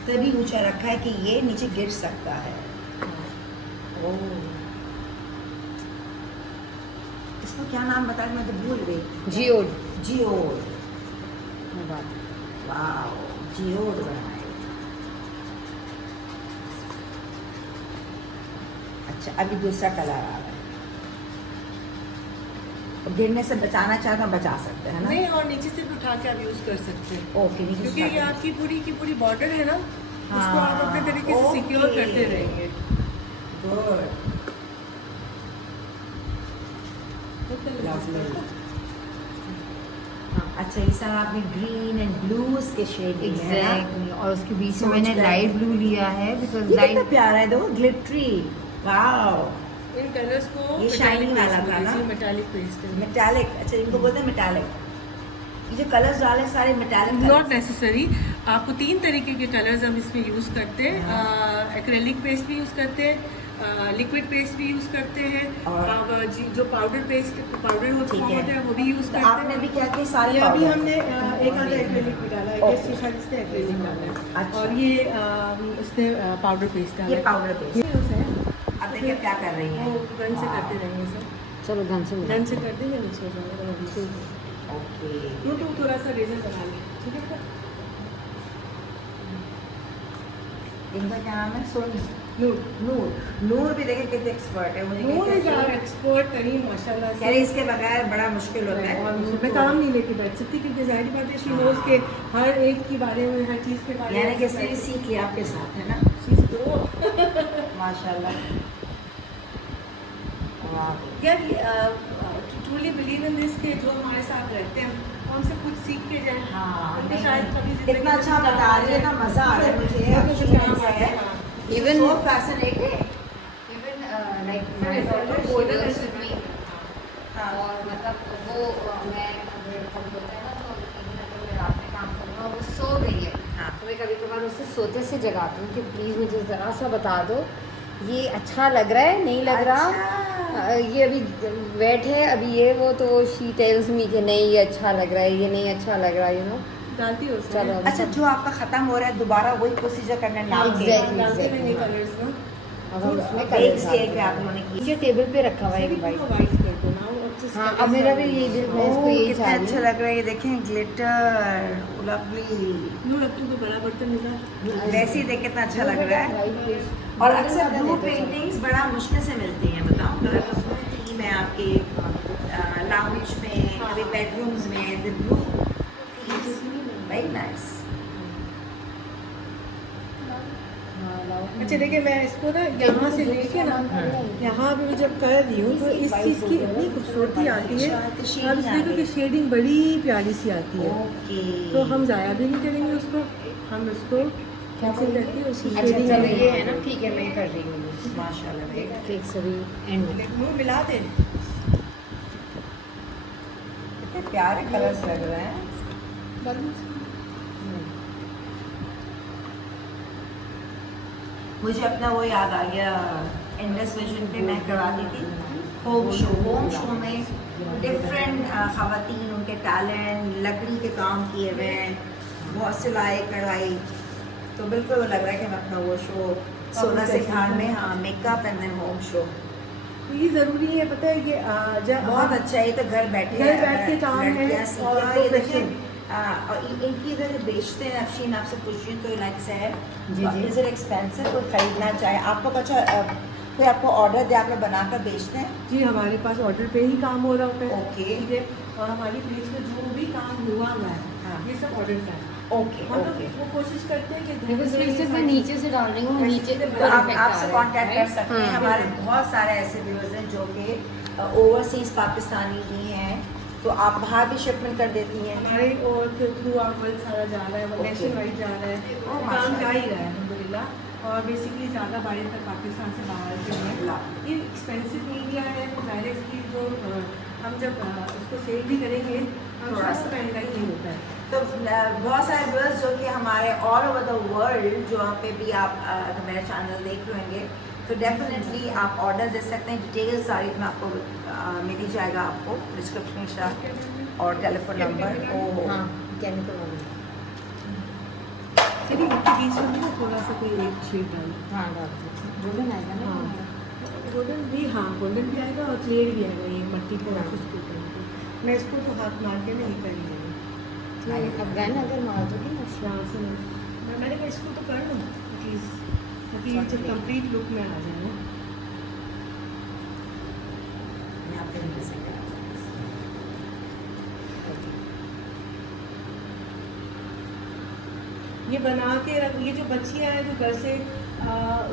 तभी ऊंचा रखा है कि ये नीचे गिर सकता है। ओह, इसको क्या नाम बताया? मैं तो भूल गई। Geode. जियोड। मैं बात- वाओ, जियोड बनाए। अच्छा, अभी दूसरा कलर आ रहा है। और गिरने से बचाना चाहे तो हम बचा सकते हैं ना? नहीं, और नीचे से भी उठा के आप यूज कर सकते हैं, ओके, नीचे क्योंकि ये आपकी पूरी की पूरी बॉर्डर है ना, उसको आप अपने तरीके से हाँ, सिक्योर ओके। करते रहेंगे। गुड। अच्छा, ये सारा आपने ग्रीन एंड ब्लूज के शेड लिए हैं ना? Exactly. और उसके बीच में सोच मैंने कर। लाइट ब्लू लिया है बिकॉज ये कितना लाइट प्यारा है, देखो ग्लिटरी। वाओ, इन कलर्स को ये shining वाला था ना? मेटालिक पेस्ट है। मेटालिक। अच्छा, इनको बोलते हैं मेटालिक। ये जो कलर्स डाले सारे मेटालिक। नॉट नेसेसरी, आपको 3 तरीके के कलर्स हम इसमें यूज करते हैं। एक्रेलिक पेस्ट भी यूज करते हैं, लिक्विड पेस्ट भी यूज करते हैं, और अब जो पाउडर पेस्ट पाउडर ठीक है। होता है वो भी यूज तो करते आपने हैं। भी क्या किया? सारे ये अभी powder? हमने एक आधा एक्रेलिक भी डाला है, Okay. ये शायद इसने एक्रेलिक डाला है, अच्छा। और ये इसने पाउडर पेस्ट डाला ये है। Powder paste. ये उसे है, अब देखिए क्या कर रही वो हैं। गन से हाँ। करते रहेंगे सर, चलो ढंग से मिला। गन से कर देंगे मिक्स हो जाएगा। ओके, यूट्यूब थोड़ा सा रेजर बना लें, ठीक है बेटा? इनका क्या नाम है? सोनी। नूर नूर। नूर भी देखें कितने एक्सपर्ट है। मुझे नूर कहते इज हैं आवर कि- एक्सपर्ट करीम माशाल्लाह कह रहे से। इसके बगैर बड़ा मुश्किल होता है। मैं काम नहीं लेके बैठ सकती, क्योंकि जाहिर बात है शी नोज के हर एक के बारे में, हर चीज़ के बारे में। यानी कि इसने भी सीख लिया आपके साथ, है ना? She's pro। माशाल्लाह। वाह। यार ट्रूली बिलीव इन दिस के जो हमारे साथ रहते हैं वो हमसे कुछ सीख के जाए। हाँ, उनके नहीं, शायद नहीं। कभी जिंदगी इतना में अच्छा कुछ बता रही है ना, मजा आ रहा है मुझे। हाँ, आपको कुछ जो काम है, आए, हाँ। Even- so fascinating। Even like Sir, my it's daughter, always she golden works and with me. हाँ। और मतलब वो मैं अगर कम होता है ना तो even अगर मैं रात में काम कर रही हूँ और वो सो गई है, हाँ। तो मैं कभी कभार उसे सोते से जगाती हूँ कि प्लीज़ मुझे ज़रा सा बता दो ये अच्छा लग रहा है नहीं लग रहा। अच्छा। ये अभी वेट है अभी ये वो, तो शी टेल्स मी कि नहीं ये अच्छा लग रहा है, ये नहीं अच्छा लग रहा है, यू नो। डालती हो उसमें। चलो। अच्छा, जो आपका खत्म हो रहा है दोबारा वही प्रोसीजर करना है नाम के। Exactly. डालते रहेंगे कलर्स ना। अब हम उसमें एक कलर स्टेज पे आप लोगों ने की। नीचे टेबल पे रखा हुआ है सभी एक वाइट। को वाइट कर दो ना, और just हाँ, colours अब मेरा भी डाल ये दो। दिल मैं इसको यही कितना चाह रही अच्छा हूँ। लग रहा है ये, देखें ग्लिटर, लवली। नूर अब तुमको बड़ा बर्तन मिला। वैसे ही देख कितना अच्छा लग रहा है। और अक्सर ब्लू पेंटिंग्स बड़ा मुश्किल से मिलती हैं, बताओ। थीम है आपके लाउंज में, कभी बेडरूम्स में, द ब्लू वेरी नाइस। अच्छा देखिए, मैं इसको ना यहाँ से लेके ना यहाँ भी मैं जब कर रही हूँ तो इस चीज़ की इतनी खूबसूरती आती है। अच्छा, अब इस देखो कि शेडिंग बड़ी प्यारी सी आती है, ओके। तो हम ज़ाया भी नहीं करेंगे उसको, हम इसको कैंसिल करके उसकी अच्छा शेडिंग चलो ये है ना, ठीक है मैं कर रही हूँ माशाल्लाह देख। ठीक सभी एंड में। मुंह मिला दे। कितने प्यारे कलर्स लग रहे हैं। मुझे अपना वो याद आ गया, इंडस विजन पे मैं करवाती थी होम शो। होम शो में डिफरेंट खवातीन, उनके टैलेंट, लकड़ी के काम किए हुए हैं, बहुत सिलाई कढ़ाई, तो बिल्कुल वो लग रहा है कि मैं अपना वो शो सोना से खान में, हाँ, makeup and then home show. तो ये ज़रूरी है, पता है कि जब बहुत अच्छा है, ये तो घर बैठे घर बैठ के काम है लड़कियां सीख और रही हैं, ये profession। देखें। और इनकी इधर बेचते हैं। अफशीन आपसे पूछ रही हूँ तो लाइक से है, जी, जी। Is it expensive? कोई खरीदना चाहे आप लोग? अच्छा, फिर आपको ऑर्डर दे, आप लोग बनाकर बेचते हैं? जी हमारे पास ऑर्डर पे ही काम हो रहा होता है। ओके। ठीक है, और हमारी पेज पे जो भी काम हुआ है हाँ। ये सब ऑर्डर का है। ओके हम ओके। लोग वो कोशिश करते हैं कि बिकॉज फिर से मैं नीचे से डाल रही हूँ, नीचे तो ऊपर आप इफेक्ट आ आपसे रहा है, कांटेक्ट कर right? सकते हैं। हमारे बहुत सारे ऐसे व्यूअर्स हैं जो कि ओवरसीज पाकिस्तानी भी हैं, तो आप बाहर भी शिपमेंट कर देती हैं? हमारे और थ्रू आउट वर्ल्ड सारा जा रहा है, Okay. नेशनल वाइड जा रहा है, Oh, काम माशाल्लाह। जा ही रहा है अल्हम्दुलिल्लाह। और बेसिकली ज़्यादा बाहर तक पाकिस्तान से बाहर के हैं। ये एक्सपेंसिव मीडिया है, तो डायरेक्टली जो हम जब उसको सेल भी करेंगे हम थोड़ा थोड़ा सा। सा महंगा ही होता है। तो बहुत सारे व्यूअर्स जो कि हमारे ऑल ओवर द वर्ल्ड जहाँ पे भी आप अगर मेरा चैनल देख रहे होंगे तो डेफिनेटली आप ऑर्डर दे सकते हैं। डिटेल्स सारी में आपको मिल ही जाएगा, आपको डिस्क्रिप्शन में और टेलीफोन नंबर। ओ हाँ, केमिकल वाला। चलिए इसके बीच में भी ना थोड़ा सा कोई एक शेड डाल। हाँ डाल दीजिए, गोल्डन आएगा ना? गोल्डन भी, हाँ गोल्डन भी आएगा और क्लियर भी आएगा। ये मट्टी को वापस के ऊपर मैं इसको तो हाथ मार के नहीं कर लूँगी। अब गन अगर मार दोगी ना यहाँ से मैंने कहा इसको तो कर लूँ प्लीज़, ताकि जब कंप्लीट लुक में आ जाए। यहाँ पे मिल सकेगा। ये बना के रख, ये जो बच्चियाँ हैं जो घर से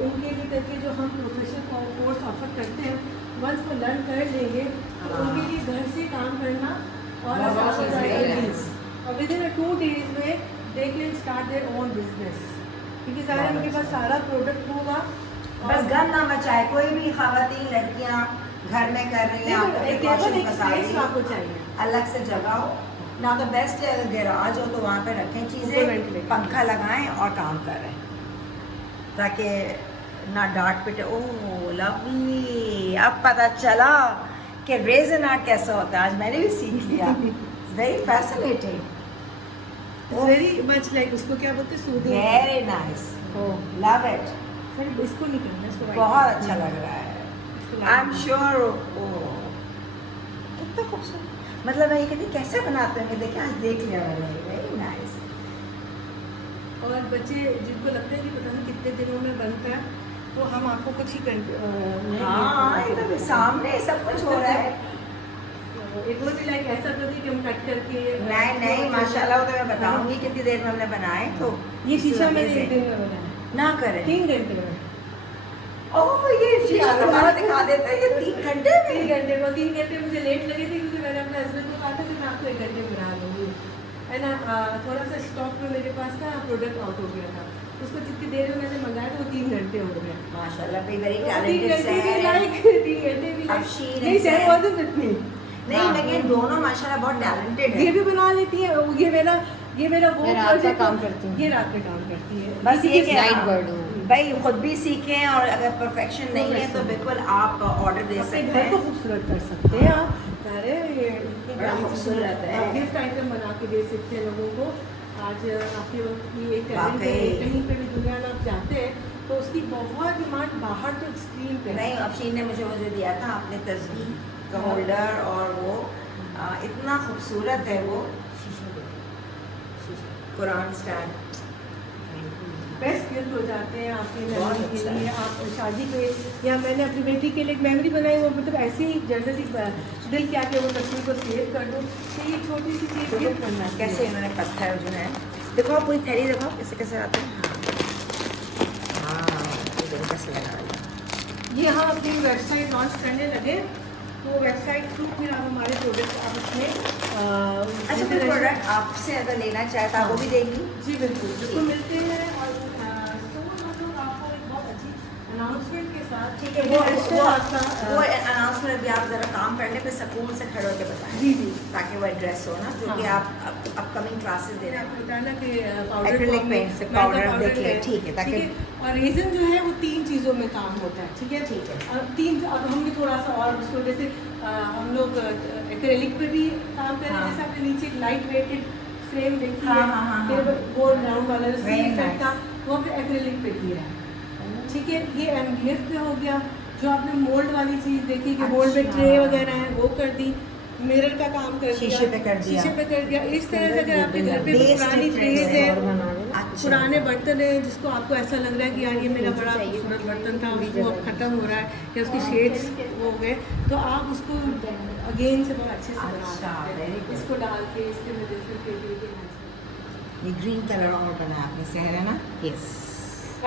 उनके लिए करके जो हम प्रोफेशनल कोर्स ऑफर करते हैं, वंस वो लर्न कर लेंगे तो हाँ। उनके लिए घर से काम करना और बहुत आसान हो easy जाएगा। है। और विद इन 2 days में they can start their own business, क्योंकि सारे बहुत उनके पास अच्छा। सारा प्रोडक्ट होगा। बस गन ना मचाए, कोई भी खवातीन लड़कियाँ घर में कर रही हैं, आपको एक टेबल precautions एक बता स्पेस रही हैं। आपको चाहिए। अलग से जगह हो ना, तो बेस्ट है अगर गैराज हो तो वहाँ पे रखें ऊपर चीज़ें, ventilate। पंखा लगाएं और काम करें ताकि ना डांट पिटे। ओह लवली, अब पता चला कि रेजन आर्ट कैसा होता है। आज मैंने भी सीख लिया। Very fascinating, very much like उसको क्या बोलते हैं, soothing. Very nice, love it. Sir इसको नहीं करना, इसको white बहुत करना। अच्छा लग रहा है। इसको आई एम light श्योर। कितना खूबसूरत, मतलब मैं ये कहती कैसे बनाते हैं, देखिए आज देख लिया मैंने। Very nice. और बच्चे जिनको लगता है कि पता नहीं कितने दिनों में बनता है, तो हम आपको कुछ ही कर हाँ ये तो सामने सब कुछ हो रहा है। इट वुड बी लाइक ऐसा तो नहीं कि हम कट करके नहीं नहीं माशाल्लाह, वो तो मैं बताऊंगी कितनी देर में हमने बनाए। तो ये शीशा मैंने 1 दिन में बनाया, ना करें। 3 घंटे में। ओह ये शीशा तो हमारा दिखा देता है, ये 3 घंटे 3 में। घंटे में, 3 घंटे मुझे लेट लगे थे क्योंकि मैंने अपने हस्बैंड को कहा था कि मैं आपको 1 घंटे में बना लूँगी, है ना। थोड़ा सा स्टॉक में मेरे पास था, प्रोडक्ट आउट हो गया था, उसको जितनी देर में मैंने मंगाया तो वो 3 घंटे हो गए। माशाल्लाह भी वेरी 3 टैलेंटेड घंटे भी है। लाइक 3 घंटे भी लाइक अफशीन नहीं, है। Sir wasn't with me. नहीं लेकिन दोनों माशाल्लाह बहुत टैलेंटेड ये है। भी बना लेती है, ये मेरा वो मैं रात में project- काम करती हूँ। ये रात में काम करती है। बस ये कि Night bird हूँ। भाई खुद भी सीखें, और अगर परफेक्शन नहीं है तो बिल्कुल आप ऑर्डर दे अपने सकते घर को हैं। खूबसूरत कर सकते हैं आप। अरे ये इतनी बड़ा बड़ी खूबसूरत है। आप गिफ्ट आइटम बना के दे सकते हैं लोगों को। आज आपके वक्त की एक टैलेंट है, वाकई। कहीं पे भी दुनिया में आप जाते हैं तो उसकी बहुत डिमांड बाहर तो एक्सट्रीम पे है। नहीं अफशीन ने मुझे दिया था अपने तस्वीर का होल्डर, और वो इतना खूबसूरत है वो कुरान स्टैंड। बेस्ट गिफ्ट हो जाते हैं आपकी बहुत मेमोरी के अच्छा लिए। आप शादी पे, या मैंने अपनी बेटी के लिए एक मेमोरी बनाई, वो मतलब ऐसे ही जनरली दिल क्या कि वो तस्वीर को सेव कर दूँ, तो ये छोटी सी चीज़ गिफ्ट करना चाहिए। कैसे इन्होंने पत्थर जो है, देखो आप पूरी थैली देखो कैसे कैसे आते हैं। हाँ ये देखो कैसे लगा रही है। ये हम अपनी वेबसाइट लॉन्च करने लगे, तो वेबसाइट थ्रू फिर आप हमारे प्रोडक्ट आप उसमें अच्छा कोई प्रोडक्ट आपसे अगर लेना चाहे तो आप वो भी देंगी? जी बिल्कुल बिल्कुल मिलते हैं। और तो हम लोग आपको एक बहुत अच्छी अनाउंसमेंट के साथ, ठीक है, वो अनाउंसमेंट भी आप ज़रा काम करने पे सुकून से खड़े होकर बताएं, जी जी ताकि वो एड्रेस हो ना, जो कि हाँ। आप अपकमिंग क्लासेस दे रहे हैं। आपको बताया ना कि पाउडर Acrylic paint से powder देख ले, ठीक है, ताकि- और रेजन जो है वो 3 चीज़ों में काम होता है, ठीक है। ठीक है। अब 3 अब हमने थोड़ा सा और उसको जैसे हम लोग एक्रेलिक पे भी काम करें, हाँ। जैसे आपने नीचे एक लाइट वेटेड फ्रेम देखी हाँ, है, हाँ, हाँ, फिर हाँ। गोल्ड राउंड वाला जो Very इफेक्ट nice. था वो हमने एक्रेलिक पे किया है, ठीक है। ये MDF पे हो गया। जो आपने मोल्ड वाली चीज़ देखी कि मोल्ड में अच्छा। ट्रे वगैरह है वो कर दी, मिरर का काम कर दिया, शीशे पे कर दिया। शीशे पे कर दिया। इस तरह से अगर आपके घर पे कोई Base पुरानी difference फ्रेज है। है, अच्छा। पुराने बर्तन है जिसको आपको ऐसा लग रहा है कि यार ये मेरा बड़ा खूबसूरत बर्तन था, उसको अब खत्म हो रहा है या उसकी शेड्स हो गए, तो आप उसको अगेन से बहुत अच्छे से बना अच्छा, सकते very हैं। good. इसको डाल के इसके में डिफरेंट क्रिएटिविटी। ये ग्रीन कलर और बना आपने सहर है ना? यस।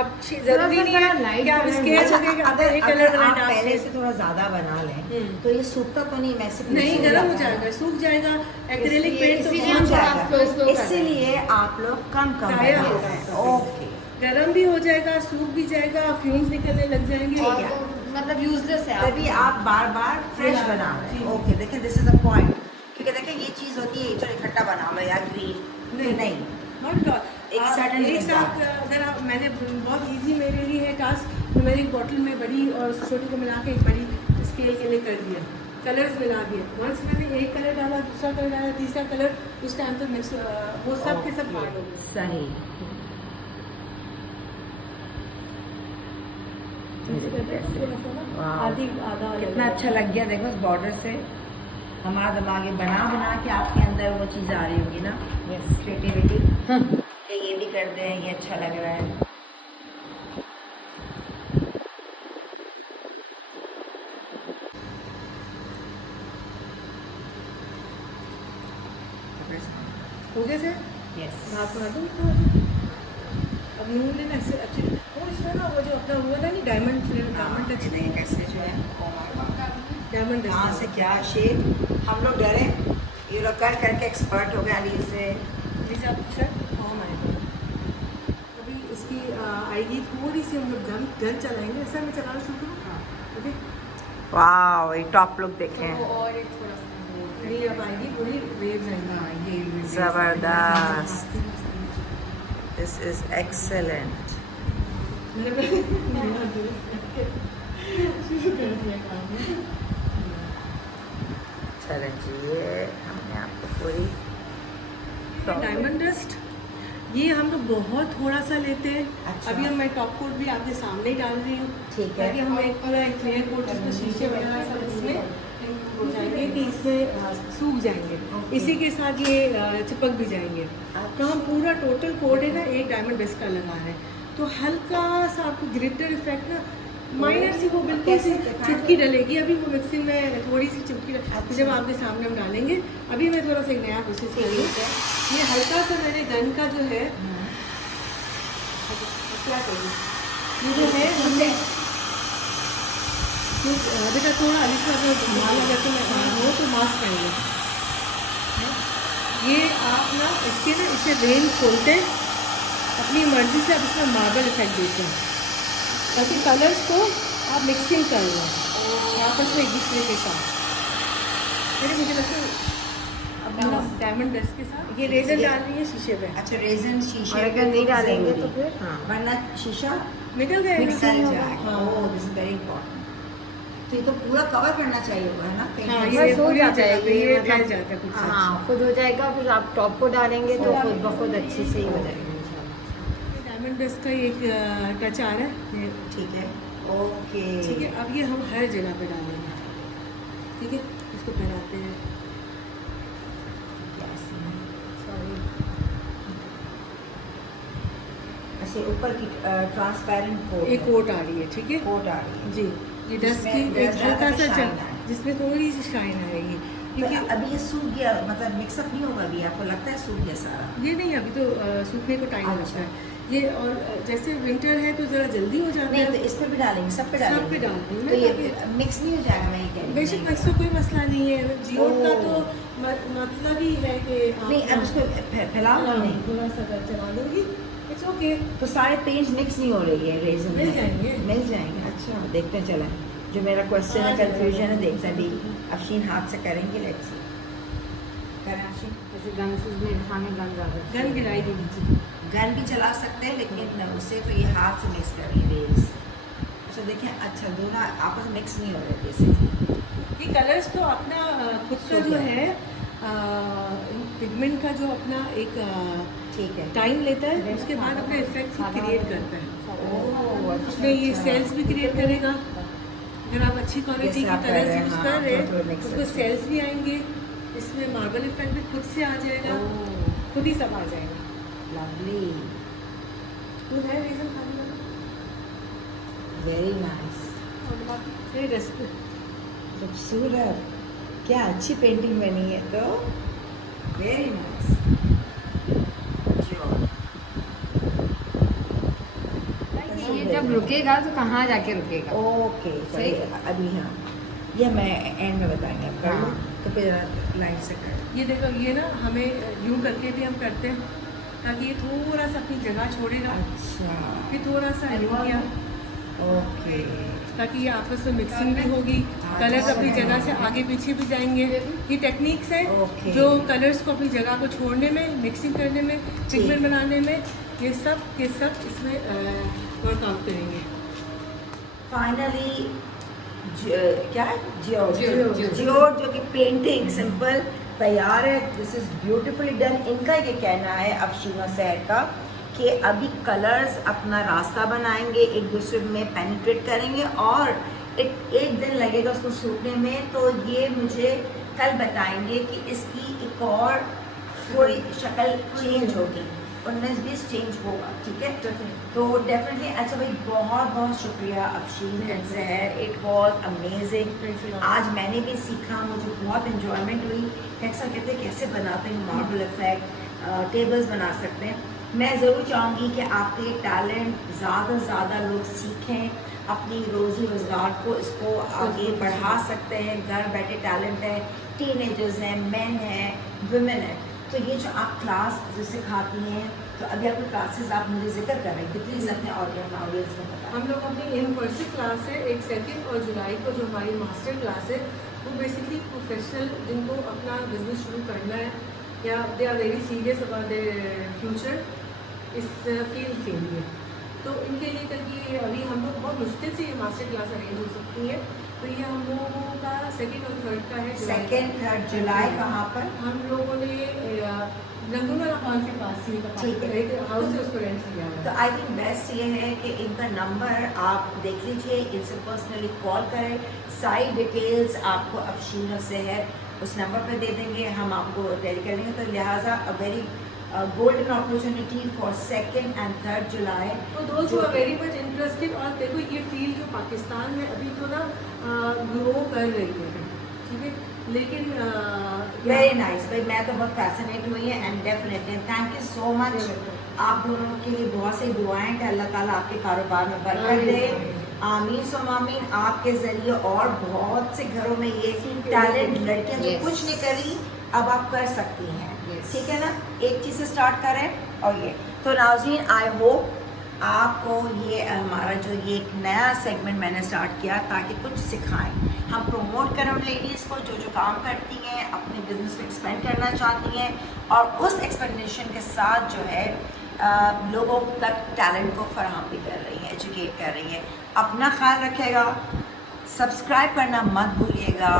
अब जरूरी नहीं है light कि आप colour स्केच अच्छा, हो अगर एक अगर कलर आप पहले से थोड़ा ज्यादा बना लें तो ये सूखता तो नहीं, वैसे नहीं, गर्म हो जाएगा, सूख जाएगा। एक्रेलिक पेंट तो इसीलिए बहुत हम जाएगा, slow slow कर रहे हैं। इसीलिए आप लोग कम कम ज़ाया बना होगा रहे हैं। आपका ओके, गर्म भी हो जाएगा, सूख भी जाएगा, फ्यूम्स निकलने लग जाएंगे। और वो मतलब यूजलेस है तभी आप बार बार फ्रेश हाँ, बना रहे हैं। जी। ओके, देखिए दिस इज अ पॉइंट, क्योंकि देखिए ये चीज होती है चलो इकट्ठा बना लो या ग्रीन नहीं, Not at all. एक आप certain एक limit साथ अगर आप मैंने बहुत इजी मेरे लिए है टास्क, तो मैंने एक बॉटल में बड़ी और छोटी को मिला के एक बड़ी स्केल के लिए कर दिया, कलर्स मिला दिए। वंस मैंने एक कलर डाला, दूसरा कलर डाला, तीसरा कलर, उस टाइम तो मिक्स वो सब के सब पार्ट हो गए। सही। वाह, आधी आधा कितना अच्छा लग गया। देखो इस बॉर्डर से हमारा दिमाग ये बना बना के आपके अंदर वो चीज़ आ रही होगी ना, क्रिएटिविटी कि ये भी कर दें, ये अच्छा लग रहा है। हो गया सर? यस, हाथ बना दूँ तो अब नून लेना इससे अच्छी वो इसमें ना वो जो अपना हुआ था नहीं डायमंड डायमंड टच नहीं कैसे जो है डायमंड कहाँ से क्या शेप, हम लोग डरे, ये लोग कर करके एक्सपर्ट हो गए अली से। प्लीज़ आप सर फॉर्म आएगा। अभी इसकी आएगी थोड़ी सी, हम लोग गन चलाएंगे। ऐसा मैं चलाना शुरू करूँ? ओके, वाह, ये टॉप लुक देखें, और एक थोड़ा सा ये अब आएगी पूरी वेव्स आएंगी। ये जबरदस्त, दिस इज एक्सेलेंट। मैंने शुरू कर दिया काम। चलें जी, ये हमने आपको पूरी डायमंड डस्ट ये हम लोग बहुत थोड़ा सा लेते हैं। अच्छा। अभी हम मैं टॉप कोट भी आपके सामने ही डाल रही हूँ, ठीक है। ताकि हम एक पूरा एक क्लियर कोट जिसमें शीशे वगैरह सब इसमें हो जाएंगे कि इसमें सूख जाएंगे, Okay. इसी के साथ ये चिपक भी जाएंगे। तो हम पूरा टोटल कोड है ना एक डायमंड डस्ट का लगा रहे हैं, तो हल्का सा आपको ग्लिटर इफेक्ट ना माइनर सी वो बिल्कुल सी चुटकी डलेगी। अभी वो मिक्सिंग में थोड़ी सी चुटकी अच्छा। जब आपके सामने हम डालेंगे। अभी मैं थोड़ा सा एक नया प्रोसेस कर रही हूँ। ये हल्का सा मैंने गन का जो है क्या करूँ, ये जो है हमने बेटा थोड़ा अलिशा अगर संभाल अगर तो मैं हो तो मास्क पहन लो। ये आप ना इसके ना इसे रेंज खोलते हैं, अपनी मर्जी से आप इसमें मार्बल इफेक्ट देते हैं, ताकि कलर्स को आप मिक्सिंग कर लो आपस में एक दूसरे के साथ। मेरे मुझे लगता है अपना डायमंड डस्ट के साथ ये रेजर डाल रही है शीशे पे। अच्छा, रेजन शीशे और अगर नहीं डालेंगे तो फिर हाँ, वरना शीशा निकल गए निकल हाँ। जाएगा। ओह, दिस इज वेरी इंपॉर्टेंट। तो ये तो पूरा कवर करना चाहिए होगा है ना कहीं हाँ, पे? ये बस हो पूरी जाता है, जगह पे ये मतलब- फैल जाता है खुद से। हाँ खुद हो जाएगा। फिर आप टॉप को डालेंगे तो खुद ब खुद अच्छे से ही हो जाएगा। डायमंड डस्ट का एक टच आ रहा है ये, ठीक है, ओके, ठीक है। अब ये हम हर जगह पे डालेंगे, ठीक है। इसको फैलाते हैं। अच्छा, ऊपर की ट्रांसपेरेंट कोट एक कोट आ रही है, ठीक है कोट आ रही है। जी। ये डस्ट की जिसमें एक हल्का सा shine आए। जिसमें थोड़ी सी शाइन आएगी, तो क्योंकि अभी ये सूख गया, मतलब मिक्सअप नहीं होगा अभी, आपको लगता है सूख गया सारा? ये नहीं अभी तो सूखने को टाइम अच्छा। लगता है ये। और जैसे विंटर है तो ज़रा जल्दी हो जाता नहीं है। तो इस पे भी डालेंगे, सब पे सब डालेंगे, पे डालती हूँ तो मैं, ये मिक्स नहीं हो जाएगा? मैं ये कह रही हूँ। बेशक मिक्स तो कोई मसला नहीं है। जियोट का तो ओह। मतलब ही है कि नहीं, अब इसको फैलाओ नहीं, थोड़ा सा चला दूँगी, इट्स ओके। तो सारे पेंट्स मिक्स नहीं हो रही है रेजन मिल जाएंगे। मिल जाएंगे। अच्छा, देखते हैं, चलें। जो मेरा क्वेश्चन है, कंफ्यूजन है, देखते हैं अभी अफशीन हाथ से करेंगे। लेट्स सी, करें अफशीन। जैसे गन से में खाने गन ज़्यादा गन गिराएगी नीचे। गन भी चला सकते हैं, लेकिन उससे तो ये हाथ से मिक्स कर रही है वेव्स। अच्छा देखें, अच्छा दोनों आपस में मिक्स नहीं हो रहे बेसिकली। ये कलर्स तो अपना खुद का जो है पिगमेंट का जो अपना एक ठीक है, टाइम लेता है, उसके बाद अपना इफेक्ट क्रिएट करता है। ओह, उसमें ये सेल्स भी क्रिएट करेगा। अगर आप अच्छी क्वालिटी जैसे की आप कर कलर्स रहे हैं, यूज़ हाँ, कर रहे थोड़ा हैं mix उसको अच्छा। सेल्स भी आएंगे इसमें मार्बल इफेक्ट भी खुद से आ जाएगा, खुद ही सब आ जाएगा। लवली, दूध है रीज़न खाने वाला वेरी नाइस, और बाकी ये रेसिपी खूबसूरत, क्या अच्छी पेंटिंग बनी है तो, वेरी नाइस। ये जब रुकेगा तो कहाँ जाके रुकेगा? ओके सही। अभी हाँ, ये मैं एंड में बताएंगे आप कर लो, हाँ। तो फिर लाइन से कर। ये देखो, ये ना हमें यूँ करके भी हम करते हैं ताकि ये थोड़ा सा अपनी जगह छोड़ेगा, अच्छा, फिर थोड़ा सा यूँ किया ओके, ताकि ये आपस में मिक्सिंग भी होगी, कलर्स अपनी जगह से आगे पीछे भी जाएंगे। ये टेक्निक्स है ओके। जो कलर्स को अपनी जगह को छोड़ने में, मिक्सिंग करने में, पिगमेंट बनाने में, ये सब के सब इसमें वर्कआउट करेंगे। फाइनली क्या है, George। जियोर जो कि पेंटिंग सिंपल तैयार है। This is beautifully done. इनका ये कहना है अफशीना सहर का कि अभी कलर्स अपना रास्ता बनाएंगे, एक दूसरे में पेनिट्रेट करेंगे और एक दिन लगेगा उसको सूखने में। तो ये मुझे कल बताएंगे कि इसकी एक और थोड़ी शक्ल चेंज होगी, 19-20 चेंज होगा, ठीक है। तो डेफिनेटली अच्छा भाई, बहुत बहुत शुक्रिया अफशीन एंड सहर, इट वॉज अमेजिंग। आज मैंने भी सीखा, मुझे बहुत इन्जॉयमेंट हुई। अक्सर कहते हैं कैसे बनाते हैं मार्बल इफेक्ट, टेबल्स बना सकते हैं। मैं ज़रूर चाहूँगी कि आपके टैलेंट ज़्यादा से ज़्यादा लोग सीखें, अपनी रोज़ी रोज़गार को इसको आगे बढ़ा सकते हैं। घर बैठे टैलेंट है, टीनेजर्स हैं, मेन हैं, वुमेन हैं। तो ये जो आप क्लास जो सिखाती हैं, तो अभी आपकी क्लासेस आप मुझे जिक्र कर रहे हैं, प्लीज़ अपने ऑडियंस में बताएं। हम लोग अपनी इन पर्सन क्लास है, एक 2 और जुलाई को जो हमारी मास्टर क्लास है, वो बेसिकली प्रोफेशनल जिनको अपना बिजनेस शुरू करना है या they are very serious about their future इस फील्ड के लिए, तो इनके लिए करके अभी हम लोग बहुत मुश्किल से ये मास्टर क्लास अरेंज हो सकती है। तो ये हम लोगों का 2 और 3 का है। 2, 3 जुलाई कहाँ पर? हम लोगों ने रंगूनवाला हॉल के पास ही ठीक है। एक हाउस है, उसको रेंट किया है। तो आई थिंक बेस्ट ये है कि इनका नंबर आप देख लीजिए, इनसे पर्सनली कॉल करें, सारी डिटेल्स आपको अफशीना सहर उस नंबर पर दे देंगे, हम आपको रेडी कर देंगे। तो लिहाजा a very golden opportunity for 2 and 3 जुलाई। तो दोस्त who are very much interested, और देखो ये फील्ड जो पाकिस्तान में अभी तो ना ग्रो कर रही है, ठीक है, लेकिन वेरी नाइस भाई, मैं तो बहुत फैसिनेट हुई है and definitely thank you so much. आप दोनों के लिए बहुत सी दुआएं कि अल्लाह ताला आपके कारोबार में बरकत दे, आमीन सुम आमीन। आपके जरिए और बहुत से घरों में ये टैलेंट लड़कियां जो कुछ नहीं करी अब आप कर सकती हैं, ठीक है ना। एक चीज़ से स्टार्ट करें और ये तो नाज़रीन, आई होप आपको ये हमारा जो ये एक नया सेगमेंट मैंने स्टार्ट किया ताकि कुछ सिखाएं, हम प्रमोट करें उन लेडीज़ को जो काम करती हैं, अपने बिजनेस को एक्सपेंड करना चाहती हैं और उस एक्सपेंडेशन के साथ जो है लोगों तक टैलेंट को फराहम भी कर रही हैं, एजुकेट कर रही हैं। अपना ख्याल रखेगा, सब्सक्राइब करना मत भूलिएगा,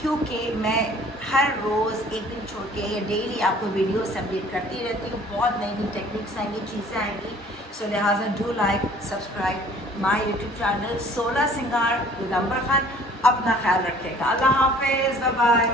क्योंकि मैं हर रोज़ एक दिन छोड़ के या डेली आपको वीडियोस अपडेट करती रहती हूँ। बहुत नई नई टेक्निक्स आएंगी, चीज़ें आएंगी। सो लिहाजा do like subscribe my YouTube channel 16 सिंगार विद अंबर खान। अपना ख्याल रखेगा। अल्लाह हाफिज़, बाय बाय।